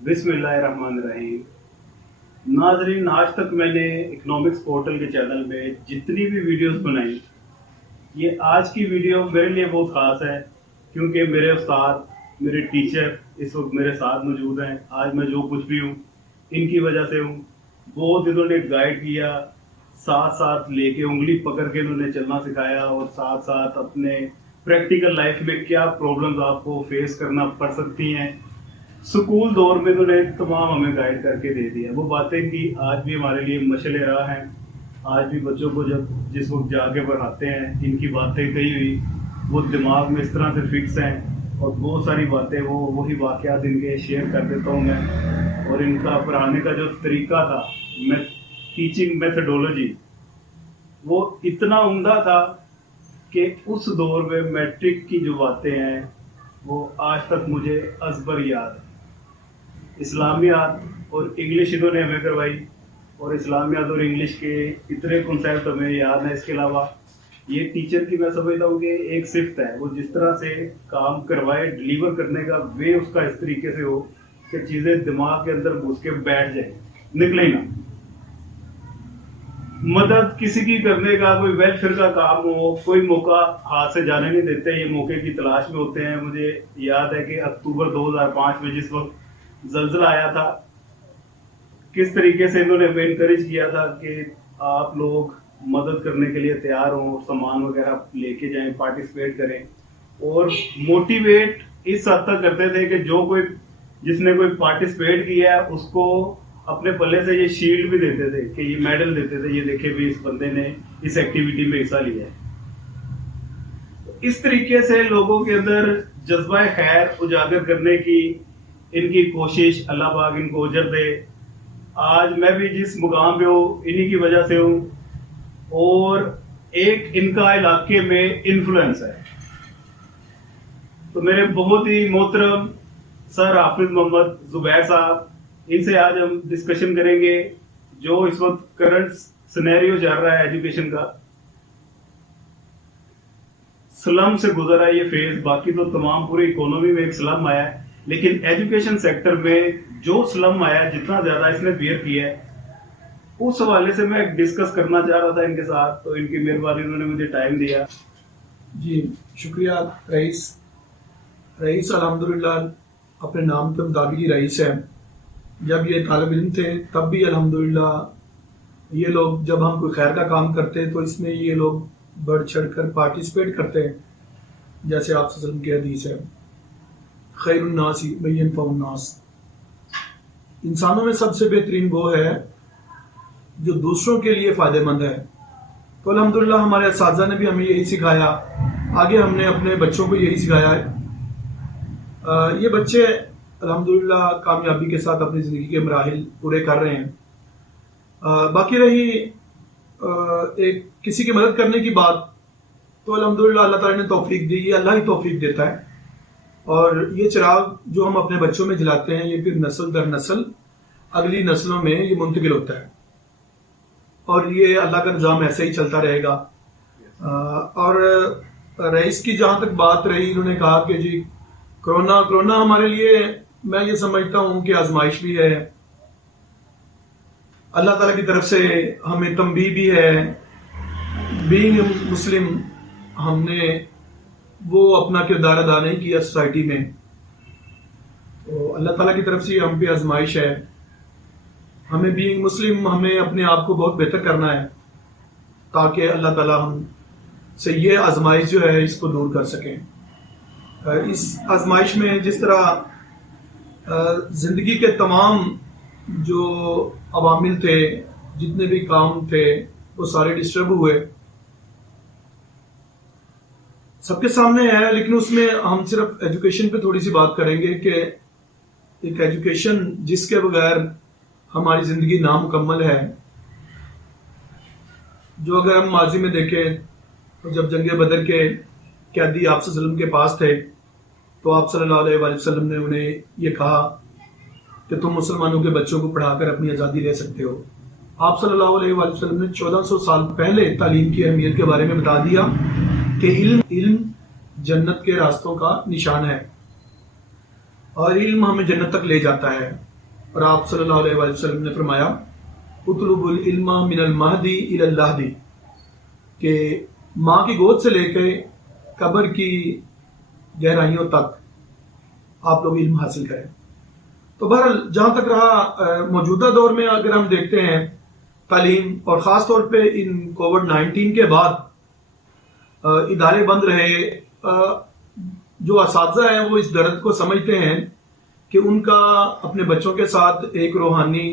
बिस्मिल्लाहिर्रहमानिर्रहीम। नाजरीन, आज तक मैंने इकोनॉमिक्स पोर्टल के चैनल में जितनी भी वीडियोस बनाई, ये आज की वीडियो मेरे लिए बहुत ख़ास है क्योंकि मेरे उस्ताद, मेरे टीचर इस वक्त मेरे साथ मौजूद हैं। आज मैं जो कुछ भी हूँ इनकी वजह से हूँ। बहुत इन्होंने गाइड किया, साथ साथ लेके उंगली पकड़ के इन्होंने चलना सिखाया और साथ साथ अपने प्रैक्टिकल लाइफ में क्या प्रॉब्लम्स आपको फेस करना पड़ सकती हैं, स्कूल दौर में इन्होंने तमाम हमें गाइड करके दे दिया। वो बातें कि आज भी हमारे लिए मशले राह हैं। आज भी बच्चों को जब जिस वक्त जाके पढ़ाते हैं, इनकी बातें कही हुई वो दिमाग में इस तरह से फिक्स हैं और बहुत सारी बातें वही वाक़यात इनके शेयर कर देता हूँ मैं। और इनका पढ़ाने का जो तरीका था, मैं टीचिंग मेथडोलॉजी, वो इतना उम्दा था कि उस दौर में मैट्रिक की जो बातें हैं वो आज तक मुझे अज़बर याद है। इस्लामियात और इंग्लिश इन्होंने हमें करवाई और इस्लामियात और इंग्लिश के इतने कॉन्सेप्ट हमें याद हैं। इसके अलावा ये टीचर की मैं समझता हूँ कि एक सिफ्त है, वो जिस तरह से काम करवाए, डिलीवर करने का वे उसका इस तरीके से हो कि चीज़ें दिमाग के अंदर घुस के बैठ जाए, निकले ना। मदद किसी की करने का, कोई वेलफेयर का काम हो, कोई मौका हाथ से जाने नहीं देते, ये मौके की तलाश में होते हैं। मुझे याद है कि अक्टूबर 2005 में जिस वक्त ज़ल्ज़ला आया था, किस तरीके से इन्होंने हमें इनकरेज किया था कि आप लोग मदद करने के लिए तैयार हों, सामान वगैरह लेके जाएं, पार्टिसिपेट करें। और मोटिवेट इस हद तक करते थे कि जिसने कोई पार्टिसिपेट किया है उसको अपने पल्ले से ये शील्ड भी देते थे, कि ये मेडल देते थे, ये देखे भी इस बंदे ने इस एक्टिविटी में हिस्सा लिया है। इस तरीके से लोगों के अंदर जज्बा खैर उजागर करने की इनकी कोशिश, अल्लाह पाक इनको अजर दे। आज मैं भी जिस मुकाम पे हूँ इन्हीं की वजह से हूँ और एक इनका इलाके में इन्फ्लुएंस है। तो मेरे बहुत ही मोहतरम सर हाफिज मोहम्मद जुबैर साहब, इनसे आज हम डिस्कशन करेंगे जो इस वक्त करंट सिनेरियो चल रहा है एजुकेशन का। स्लम से गुजरा ये फेज, बाकी तो तमाम पूरी इकोनॉमी में एक स्लम आया है, लेकिन एजुकेशन सेक्टर में जो स्लम आया, जितना ज्यादा इसने बियर किया है, उस हवाले से मैं डिस्कस करना चाह रहा था इनके साथ। तो इनकी मेहरबानी, उन्होंने मुझे टाइम दिया। जी शुक्रिया रईस अल्हम्दुलिल्लाह अपने नाम के मुताबिक ही रईस है। जब ये तालिब इल्म थे तब भी अल्हम्दुलिल्लाह ये लोग, जब हम कोई खैर का काम करते हैं तो इसमें ये लोग बढ़ चढ़ कर पार्टिसिपेट करते हैं। जैसे आप सल्लल्लाहु अलैहि वसल्लम की हदीस है, खैरुन्नासी मन यनफउन्नास, इंसानों में सबसे बेहतरीन वो है जो दूसरों के लिए फ़ायदेमंद है। तो अल्हम्दुलिल्लाह हमारे असातिज़ा ने भी हमें यही सिखाया, आगे हमने अपने बच्चों को यही सिखाया है। ये बच्चे अल्हम्दुलिल्लाह कामयाबी के साथ अपनी ज़िंदगी के मराहिल पूरे कर रहे हैं। बाकी रही एक किसी की मदद करने की बात, तो अल्हम्दुलिल्लाह अल्लाह ताला ने तौफीक दी, ये अल्लाह ही तौफीक देता है। और ये चिराग जो हम अपने बच्चों में जलाते हैं, ये फिर नस्ल दर नस्ल अगली नस्लों में ये मुंतकिल होता है और ये अल्लाह का निज़ाम ऐसे ही चलता रहेगा। और रईस की जहाँ तक बात रही, इन्होंने कहा कि जी कोरोना हमारे लिए, मैं ये समझता हूँ कि आजमाइश भी है, अल्लाह ताला की तरफ से हमें तंबीह भी है। बीइंग मुस्लिम, हमने वो अपना किरदार अदा नहीं किया सोसाइटी में, तो अल्लाह ताला की तरफ से हम पे आजमाइश है। हमें बीइंग मुस्लिम, हमें अपने आप को बहुत बेहतर करना है ताकि अल्लाह ताला हम से ये आजमाइश जो है इसको दूर कर सकें। इस आजमाइश में जिस तरह ज़िंदगी के तमाम जो अवामिल थे, जितने भी काम थे, वो सारे डिस्टर्ब हुए, सबके सामने है। लेकिन उसमें हम सिर्फ एजुकेशन पे थोड़ी सी बात करेंगे कि एक एजुकेशन जिसके बगैर हमारी ज़िंदगी नामुकम्मल है। जो अगर हम माजी में देखें तो जब जंग बदर के कैदी आप सल्लल्लाहु अलैहि वसल्लम के पास थे, तो आप सल्लल्लाहु अलैहि वसल्लम ने उन्हें ये कहा कि तुम मुसलमानों के बच्चों को पढ़ाकर अपनी आज़ादी ले सकते हो। आप सल्लल्लाहु अलैहि वसल्लम ने 1400 साल पहले तालीम की अहमियत के बारे में बता दिया कि इल्म जन्नत के रास्तों का निशान है और इल्म हमें जन्नत तक ले जाता है। اور آپ صلی اللہ علیہ وآلہ وسلم نے فرمایا اطلبوا العلم من المہدی الی اللحدی، کہ ماں کی گود سے لے کے قبر کی گہرائیوں تک آپ لوگ علم حاصل کریں۔ تو بہرحال جہاں تک رہا موجودہ دور میں اگر ہم دیکھتے ہیں تعلیم، اور خاص طور پہ ان کووڈ-19 کے بعد ادارے بند رہے، جو اساتذہ ہیں وہ اس درد کو سمجھتے ہیں کہ ان کا اپنے بچوں کے ساتھ ایک روحانی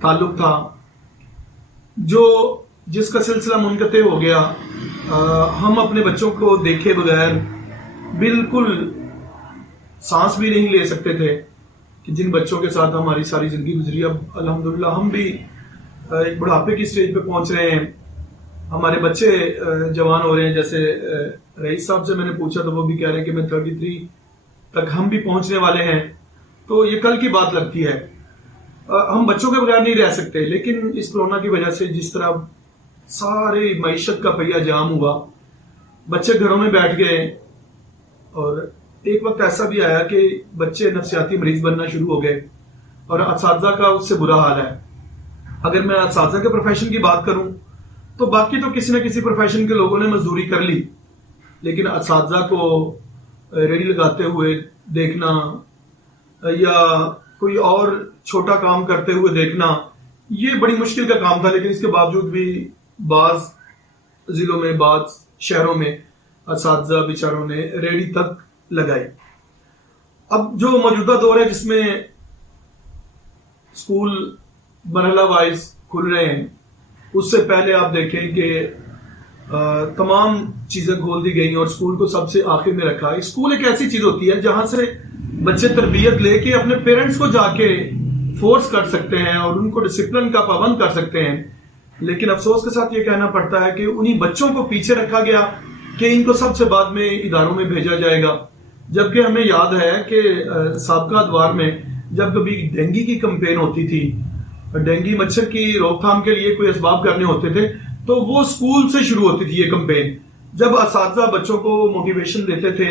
تعلق تھا جس کا سلسلہ منقطع ہو گیا۔ ہم اپنے بچوں کو دیکھے بغیر بالکل سانس بھی نہیں لے سکتے تھے، کہ جن بچوں کے ساتھ ہماری ساری زندگی گزری۔ اب الحمدللہ ہم بھی ایک بڑھاپے کی سٹیج پہ پہنچ رہے ہیں، ہمارے بچے جوان ہو رہے ہیں۔ جیسے رئیس صاحب سے میں نے پوچھا تو وہ بھی کہہ رہے ہیں کہ میں 33 تک ہم بھی پہنچنے والے ہیں، تو یہ کل کی بات لگتی ہے۔ ہم بچوں کے بغیر نہیں رہ سکتے، لیکن اس کورونا کی وجہ سے جس طرح ساری معیشت کا پہیہ جام ہوا، بچے گھروں میں بیٹھ گئے، اور ایک وقت ایسا بھی آیا کہ بچے نفسیاتی مریض بننا شروع ہو گئے، اور اساتذہ کا اس سے برا حال ہے۔ اگر میں اساتذہ کے پروفیشن کی بات کروں تو باقی تو کسی نہ کسی پروفیشن کے لوگوں نے مزدوری کر لی، لیکن اساتذہ کو ریڑھی لگاتے ہوئے دیکھنا یا کوئی اور چھوٹا کام کرتے ہوئے دیکھنا، یہ بڑی مشکل کا کام تھا۔ لیکن اس کے باوجود بھی بعض ضلعوں میں، بعض شہروں میں اساتذہ بیچاروں نے ریڑھی تک لگائی۔ اب جو موجودہ دور ہے جس میں اسکول مرحلہ وائز کھل رہے ہیں، اس سے پہلے آپ دیکھیں کہ تمام چیزیں کھول دی گئی اور اسکول کو سب سے آخر میں رکھا۔ اسکول ایک ایسی چیز ہوتی ہے جہاں سے بچے تربیت لے کے اپنے پیرنٹس کو جا کے فورس کر سکتے ہیں اور ان کو ڈسپلن کا پابند کر سکتے ہیں، لیکن افسوس کے ساتھ یہ کہنا پڑتا ہے کہ انہی بچوں کو پیچھے رکھا گیا کہ ان کو سب سے بعد میں اداروں میں بھیجا جائے گا۔ جبکہ ہمیں یاد ہے کہ سابقہ ادوار میں جب کبھی ڈینگی کی کمپین ہوتی تھی، ڈینگی مچھر کی روک تھام کے لیے کوئی اسباب کرنے ہوتے تھے، تو وہ اسکول سے شروع ہوتی تھی یہ کمپین۔ جب اساتذہ بچوں کو موٹیویشن دیتے تھے،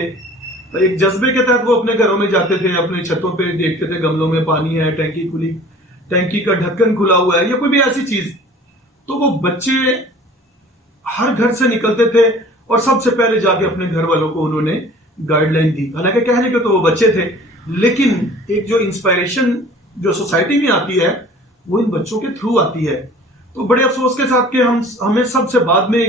ایک جذبے کے تحت وہ اپنے گھروں میں جاتے تھے، اپنے چھتوں پہ دیکھتے تھے گملوں میں پانی ہے، ٹینکی کھلی، ٹینکی کا ڈھکن کھلا ہوا ہے یا کوئی بھی ایسی چیز، تو وہ بچے ہر گھر سے نکلتے تھے اور سب سے پہلے جا کے اپنے گھر والوں کو انہوں نے گائیڈ لائن دی۔ حالانکہ کہنے کے تو وہ بچے تھے، لیکن ایک جو انسپائریشن جو سوسائٹی میں آتی ہے وہ ان بچوں کے تھرو آتی ہے۔ تو بڑے افسوس کے ساتھ کہ ہمیں سب سے بعد میں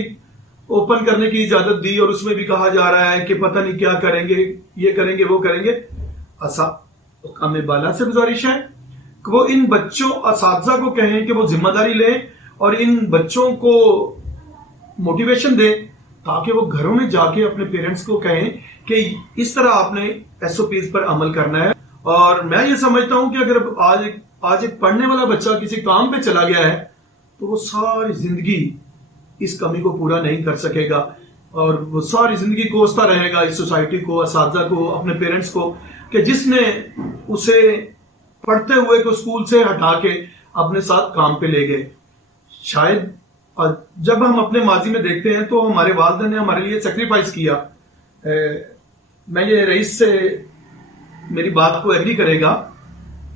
اوپن کرنے کی اجازت دی، اور اس میں بھی کہا جا رہا ہے کہ پتہ نہیں کیا کریں گے، یہ کریں گے وہ کریں گے۔ حکام بالا سے گزارش ہے کہ وہ ان بچوں اساتذہ کو کہیں کہ وہ ذمہ داری لیں اور ان بچوں کو موٹیویشن دیں، تاکہ وہ گھروں میں جا کے اپنے پیرنٹس کو کہیں کہ اس طرح آپ نے SOPs پر عمل کرنا ہے۔ اور میں یہ سمجھتا ہوں کہ اگر آج ایک پڑھنے والا بچہ کسی کام پہ چلا گیا ہے تو وہ ساری زندگی اس کمی کو پورا نہیں کر سکے گا، اور وہ ساری زندگی کوستا رہے گا اس سوسائٹی کو، اساتذہ کو، اپنے پیرنٹس کو، کہ جس نے اسے پڑھتے ہوئے کو اسکول سے ہٹا کے اپنے ساتھ کام پہ لے گئے۔ شاید جب ہم اپنے ماضی میں دیکھتے ہیں تو ہمارے والدین نے ہمارے لیے سیکریفائس کیا۔ میں یہ رئیس سے میری بات کو ایگری کرے گا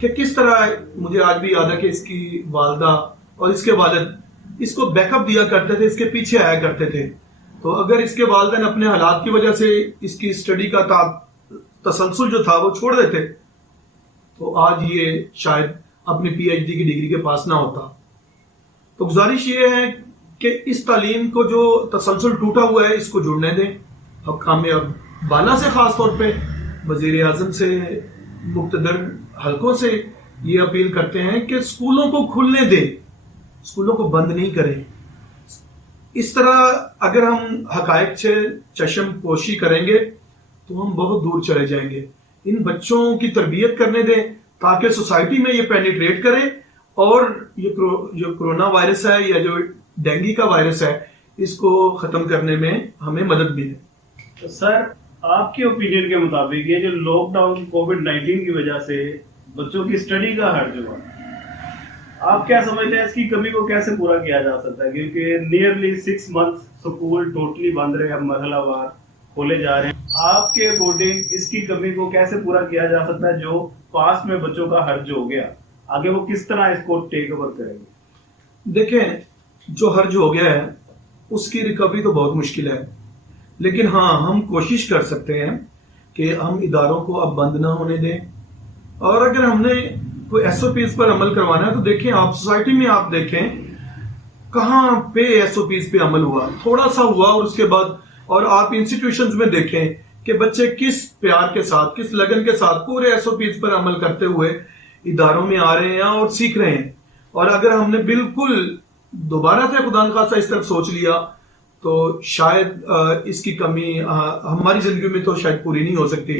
کہ کس طرح مجھے آج بھی یاد ہے کہ اس کی والدہ اور اس کے والد اس کو بیک اپ دیا کرتے تھے، اس کے پیچھے آیا کرتے تھے۔ تو اگر اس کے والدین اپنے حالات کی وجہ سے اس کی اسٹڈی کا تسلسل جو تھا وہ چھوڑ دیتے تو آج یہ شاید اپنی PhD کی ڈگری کے پاس نہ ہوتا۔ تو گزارش یہ ہے کہ اس تعلیم کو جو تسلسل ٹوٹا ہوا ہے اس کو جڑنے دیں۔ اب کامیاب بالا سے، خاص طور پہ وزیر اعظم سے، مقتدر حلقوں سے یہ اپیل کرتے ہیں کہ اسکولوں کو کھلنے دیں، اسکولوں کو بند نہیں کریں۔ اس طرح اگر ہم حقائق سے چشم پوشی کریں گے تو ہم بہت دور چلے جائیں گے۔ ان بچوں کی تربیت کرنے دیں تاکہ سوسائٹی میں یہ پینیٹریٹ کرے اور یہ جو کرونا وائرس ہے یا جو ڈینگی کا وائرس ہے اس کو ختم کرنے میں ہمیں مدد ملے۔ سر، آپ کے اوپینین کے مطابق یہ جو لاک ڈاؤن کووڈ-19 کی وجہ سے بچوں کی اسٹڈی کا حرج ہوا، آپ کیا سمجھتے ہیں اس کی کمی کو کیسے پورا کیا جا سکتا ہے؟ کیونکہ نیئرلی 6 months سکول ٹوٹلی بند رہے، اب مرحلہ وار کھولے جا رہے ہیں۔ آپ کے اکارڈنگ اس کی کمی کو کیسے پورا کیا جا سکتا ہے جو پاسٹ میں بچوں کا حرج ہو گیا؟ आगे वो किस तरह इसको टेक ओवर करेंगे? देखें, जो हर्ज हो गया है उसकी रिकवरी तो बहुत मुश्किल है, लेकिन हाँ हम कोशिश कर सकते हैं कि हम इदारों को अब बंद ना होने दें। और अगर हमने कोई SOPs पर अमल करवाना है तो देखें, आप सोसाइटी में आप देखें कहाँ पे SOPs पे अमल हुआ, थोड़ा सा हुआ और उसके बाद, और आप इंस्टीट्यूशंस में देखें कि बच्चे किस प्यार के साथ, किस लगन के साथ पूरे SOPs पर अमल करते हुए इदारों में आ रहे हैं और सीख रहे हैं। और अगर हमने बिल्कुल दोबारा से खुदा न खासा इस तरफ सोच लिया तो शायद इसकी कमी हमारी जिंदगी में तो शायद पूरी नहीं हो सकती।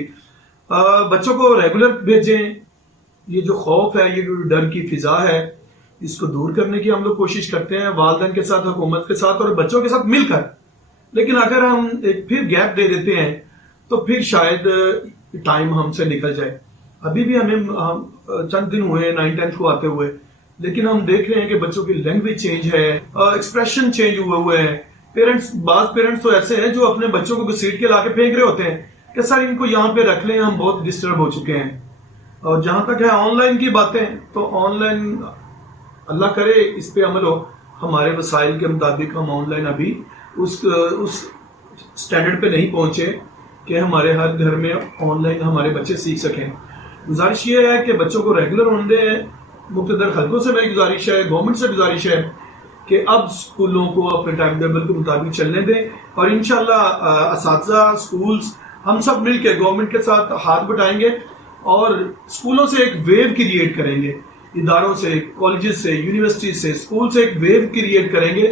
बच्चों को रेगुलर भेजें, ये जो खौफ है, ये जो डर की फिजा है, इसको दूर करने की हम लोग कोशिश करते हैं वालिदैन के साथ, हुकूमत के साथ और बच्चों के साथ मिलकर। लेकिन अगर हम एक फिर गैप दे देते हैं तो फिर शायद टाइम हमसे निकल जाए। अभी भी हमें चंद दिन हुए 9-10 को आते हुए, लेकिन हम देख रहे हैं कि बच्चों की लैंग्वेज चेंज है, एक्सप्रेशन चेंज हुए हैं। बाज पेरेंट्स तो ऐसे हैं जो अपने बच्चों को घसीट के लाके फेंक रहे होते हैं कि सर इनको यहाँ पे रख लें, हम बहुत डिस्टर्ब हो चुके हैं। और जहां तक है ऑनलाइन की बातें, तो ऑनलाइन अल्लाह करे इस पे अमल हो। हमारे वसाइल के मुताबिक हम ऑनलाइन अभी उस स्टैंडर्ड पे नहीं पहुंचे कि हमारे हर घर में ऑनलाइन हमारे बच्चे सीख सकें। गुजारिश ये है कि बच्चों को रेगुलर होने दें। मुख्तदर हल्कों से मेरी गुजारिश है, गवर्नमेंट से गुजारिश है कि अब स्कूलों को अपने टाइम टेबल के मुताबिक चलने दें। और इंशाल्लाह असातिज़ा, स्कूल्स, हम सब मिलकर गवर्नमेंट के साथ हाथ बटाएंगे और स्कूलों से एक वेव क्रिएट करेंगे, इदारों से, कॉलेजेस से, यूनिवर्सिटी से, स्कूल से एक वेव क्रिएट करेंगे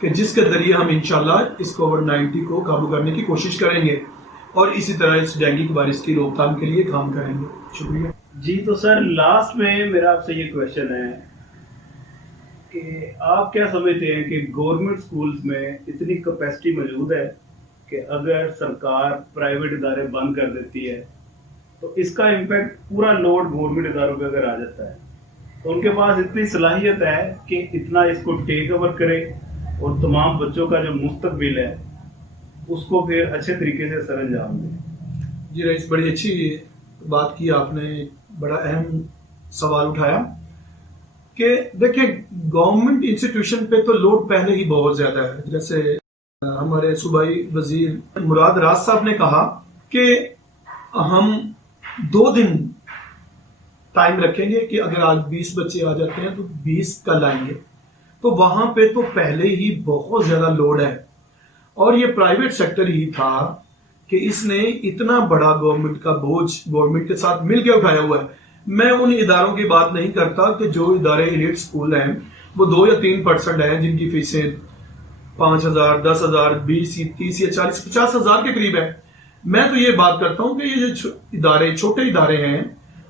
कि जिसके जरिए हम इंशाल्लाह इस कोविड-19 को काबू करने की कोशिश करेंगे और इसी तरह इस डेंगू की वायरस की रोकथाम के लिए काम करेंगे। शुक्रिया जी। तो सर लास्ट में मेरा आपसे ये क्वेश्चन है कि आप क्या समझते हैं कि गवर्नमेंट स्कूल्स में इतनी कैपेसिटी मौजूद है कि अगर सरकार प्राइवेट इदारे बंद कर देती है तो इसका इम्पैक्ट पूरा लोड गवर्नमेंट इदारों पे अगर आ जाता है तो उनके पास इतनी सलाहियत है कि इतना इसको टेक ओवर करे और तमाम बच्चों का जो मुस्तकबिल है उसको फिर अच्छे तरीके से सर अंजाम दें? जी रईस, बड़ी अच्छी बात की आपने, बड़ा अहम सवाल उठाया कि देखिए गवर्नमेंट इंस्टीट्यूशन पे तो लोड पहले ही बहुत ज्यादा है। जैसे हमारे सूबाई वजीर मुराद राज साहब ने कहा कि हम 2 दिन टाइम रखेंगे कि अगर आज 20 बच्चे आ जाते हैं तो 20 कल आएंगे। तो वहां पे तो पहले ही बहुत ज्यादा लोड है और ये प्राइवेट सेक्टर ही था कि इसने इतना बड़ा गवर्नमेंट का बोझ गवर्नमेंट के साथ मिलकर उठाया हुआ है। मैं उन इदारों की बात नहीं करता कि जो इदारे एलिट स्कूल हैं वो 2 या 3% हैं जिनकी फीसें 5,000, 10,000, 20, 30 या 40, 50,000 के करीब है। मैं तो ये बात करता हूँ कि ये जो इदारे, छोटे इदारे हैं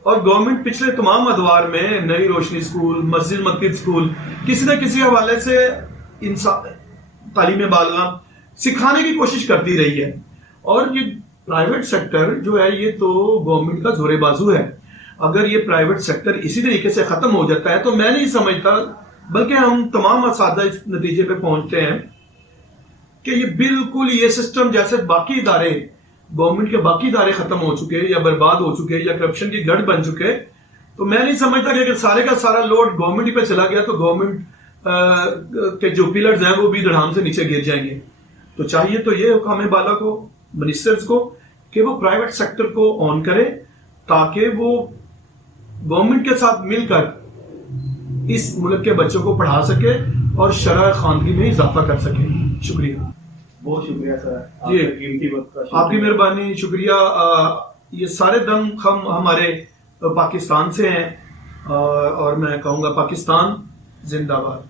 और गवर्नमेंट पिछले तमाम अदवार में नई रोशनी स्कूल, मस्जिद मस्जिद स्कूल, किसी न किसी हवाले से तालीम बालगा सिखाने की कोशिश करती रही है। और ये प्राइवेट सेक्टर जो है ये तो गवर्नमेंट का जोरे बाजू है। अगर ये प्राइवेट सेक्टर इसी तरीके से खत्म हो जाता है तो मैं नहीं समझता, बल्कि हम तमाम असातिज़ा इस नतीजे पे पहुंचते हैं कि ये बिल्कुल ये सिस्टम जैसे बाकी इदारे, गवर्नमेंट के बाकी इदारे खत्म हो चुके या बर्बाद हो चुके या करप्शन की गढ़ बन चुके, तो मैं नहीं समझता कि अगर सारे का सारा लोड गवर्नमेंट पे चला गया तो गवर्नमेंट के जो पिलर्स हैं वो भी धड़ाम से नीचे गिर जाएंगे। तो चाहिए तो ये हुकाम बाला को, मिनिस्टर्स को, कि वो प्राइवेट सेक्टर को ऑन करे ताकि वो गवर्नमेंट के साथ मिलकर इस मुल्क के बच्चों को पढ़ा सके और शरह खानगी में इजाफा कर सके। शुक्रिया, बहुत शुक्रिया सर, जी कीमती वक्त का आपकी मेहरबानी, शुक्रिया। ये सारे दम हम हमारे पाकिस्तान से हैं और मैं कहूँगा पाकिस्तान जिंदाबाद।